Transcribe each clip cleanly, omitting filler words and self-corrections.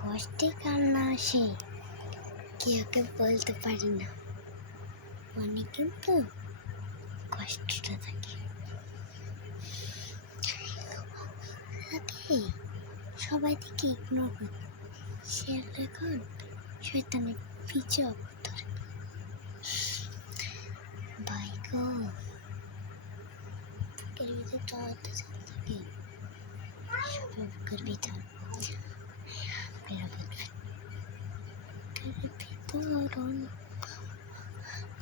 কষ্টে কান্না আসে, কেউকে বলতে পারি না, মনে কিন্তু কষ্টটা থাকে। সবাই থেকে ইগনোর করি, সে এখন শয়তানের পিছু ধরে। ভাই গো, বুকের ভিতরে চলতে থাকে, সবাই বুকের ভিতর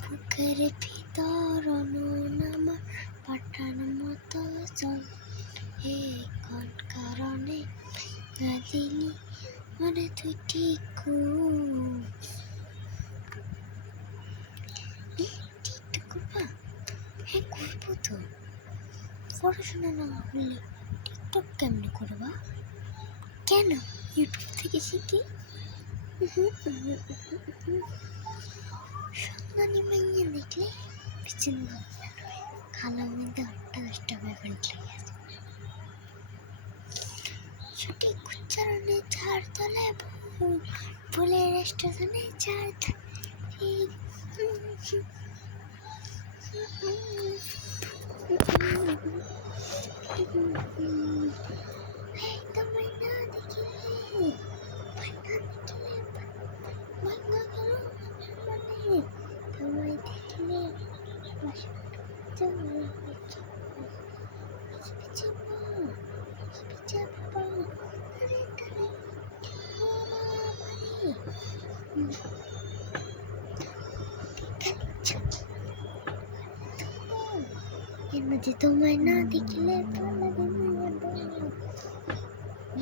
বুকের ভিতর আমার পাঠার মতো চল, কোন কারণে না দিলি মানে তুই ঠিক করবা? হ্যাঁ করবো তো, পড়াশোনা না করলে টিকটক কেমনে করবা? কেন? ইউটিউব থেকে শিখি। সন্ধানী মাইয়া দেখলে পিছনে খালার মধ্যে 8টা ব্যাপার লেগে আছে। সঠিক উচ্চারণে চার তলায় বলে রেস্টুরেন্টে চার তোমায় না দেখিলে তোমায় দেখলে তোমায় না দেখলে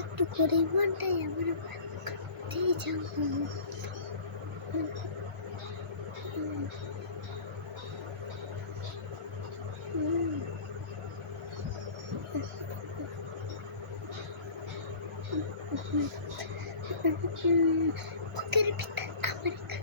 একটু করে মনটাই আমার দিয়ে যাবো। বুকের ভিতর আমার